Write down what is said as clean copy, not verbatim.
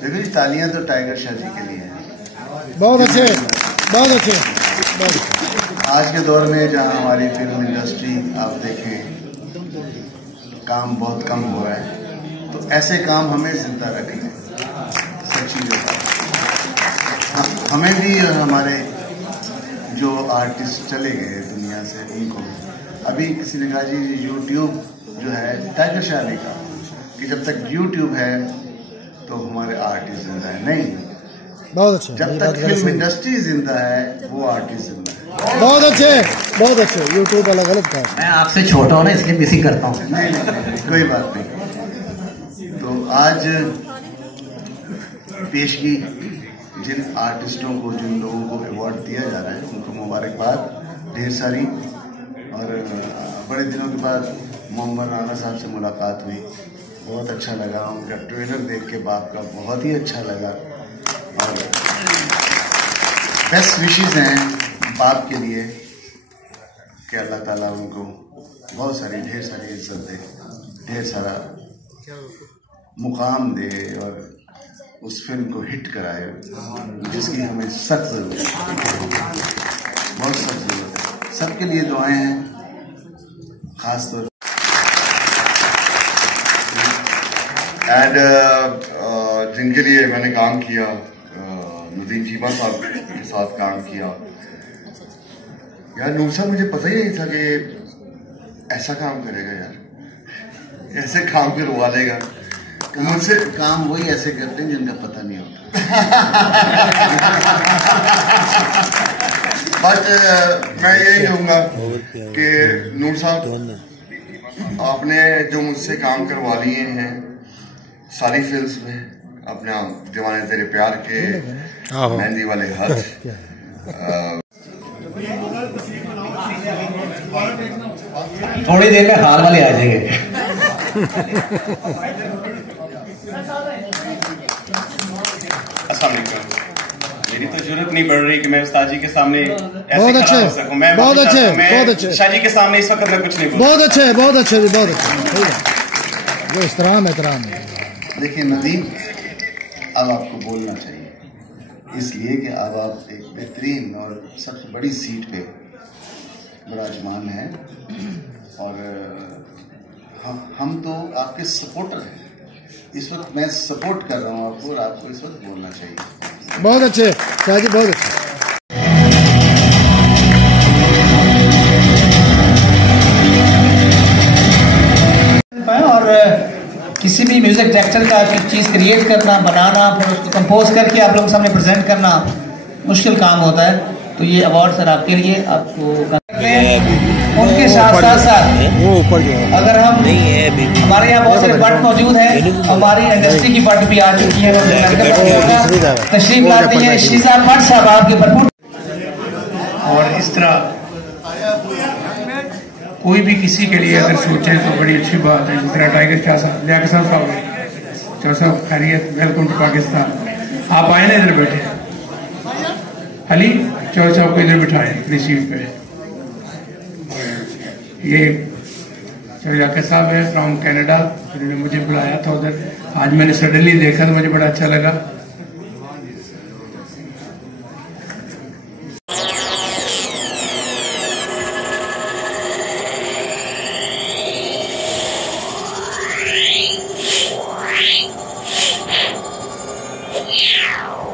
देखो जी, तालियां तो टाइगर शाह जी के लिए हैं। बहुत अच्छे, बहुत अच्छे, बहुत अच्छे। आज के दौर में जहां हमारी फिल्म इंडस्ट्री आप देखें काम बहुत कम हो रहा है, तो ऐसे काम हमें जिंदा रखने हैं। सच्ची जो बात, हमें भी और हमारे जो आर्टिस्ट चले गए दुनिया से उनको अभी किसी ने कहा जी यूट्यूब जो है, टाइगर शाह ने कहा कि जब तक यूट्यूब है तो हमारे आर्टिस्ट जिंदा है। नहीं, बहुत अच्छे, जब तक फिल्म इंडस्ट्री जिंदा है वो आर्टिस्ट जिंदा है। बहुत अच्छे, बहुत अच्छे। यूट्यूब अलग अलग था। मैं आपसे छोटा हूँ ना, इसलिए मिसिंग करता हूँ। नहीं, कोई बात नहीं। तो आज पेशगी जिन आर्टिस्टों को, जिन लोगों को अवार्ड दिया जा रहा है उनको मुबारकबाद ढेर सारी। और बड़े दिनों के बाद मोहम्मद राना साहब से मुलाकात हुई, बहुत अच्छा लगा। उनका ट्रेलर देख के बाप का बहुत ही अच्छा लगा। और बेस्ट विशेस हैं बाप के लिए कि अल्लाह ताला उनको बहुत सारी ढेर सारी इज्जत दे, ढेर सारा मुकाम दे और उस फिल्म को हिट कराए जिसकी हमें सख्त जरूरत है, बहुत सख्त जरूरत है। सबके लिए दुआएं हैं, खासतौर एंड जिनके लिए मैंने काम किया, नदीम चीमा साहब के साथ काम किया। यार नूर साहब, मुझे पता ही नहीं था कि ऐसा काम करेगा यार, ऐसे काम करवा लेगा मुझसे। काम वही ऐसे करते हैं जिनका पता नहीं होता। बट मैं यही कहूँगा कि नूर साहब, आपने जो मुझसे काम करवा लिए हैं सारी फिल्म्स में, अपने दीवाने तेरे प्यार के, मेहंदी वाले हाथ, थोड़ी देर में हाल वाले आ जाएंगे। मेरी तो जरूरत नहीं पड़ रही कि मैं उस्ताद जी के सामने बहुत अच्छे, बहुत अच्छे, बहुत अच्छे। शाह जी के सामने इस वक्त मैं कुछ नहीं बोल। बहुत अच्छे, बहुत अच्छे, बहुत अच्छे। जो एहतराम है। देखिए नदीम, अब आपको बोलना चाहिए, इसलिए कि अब आप एक बेहतरीन और सबसे बड़ी सीट पे विराजमान हैं और हम तो आपके सपोर्टर हैं। इस वक्त मैं सपोर्ट कर रहा हूँ आपको और आपको इस वक्त बोलना चाहिए। बहुत अच्छे शाह जी, बहुत अच्छे। और किसी भी म्यूजिक डायरेक्टर का चीज क्रिएट करना, बनाना, फिर उसको कंपोज करके आप लोगों के सामने प्रेजेंट करना मुश्किल काम होता है। तो ये अवार्ड सर आपके लिए, आपको उनके साथ अगर हम हमारे यहाँ बहुत सारे बट मौजूद हैं, हमारी इंडस्ट्री की बट भी आ चुकी है, तशरीफ लाती है शीजा भट्ट साहब आपके भरपूर। और इस तरह कोई भी किसी के लिए अगर सोचे तो बड़ी अच्छी बात है। जिस तरह टाइगर शाह साहब, लियाकत साहब, चौ साहब खैरियत, वेलकम टू पाकिस्तान। आप आए ना, इधर बैठे अली चौ साहब को इधर बिठाए रिसीव पे। ये लियाकत साहब है फ्रॉम कनाडा, उन्होंने मुझे बुलाया था उधर। आज मैंने सडनली देखा तो मुझे बड़ा अच्छा लगा। Yeah.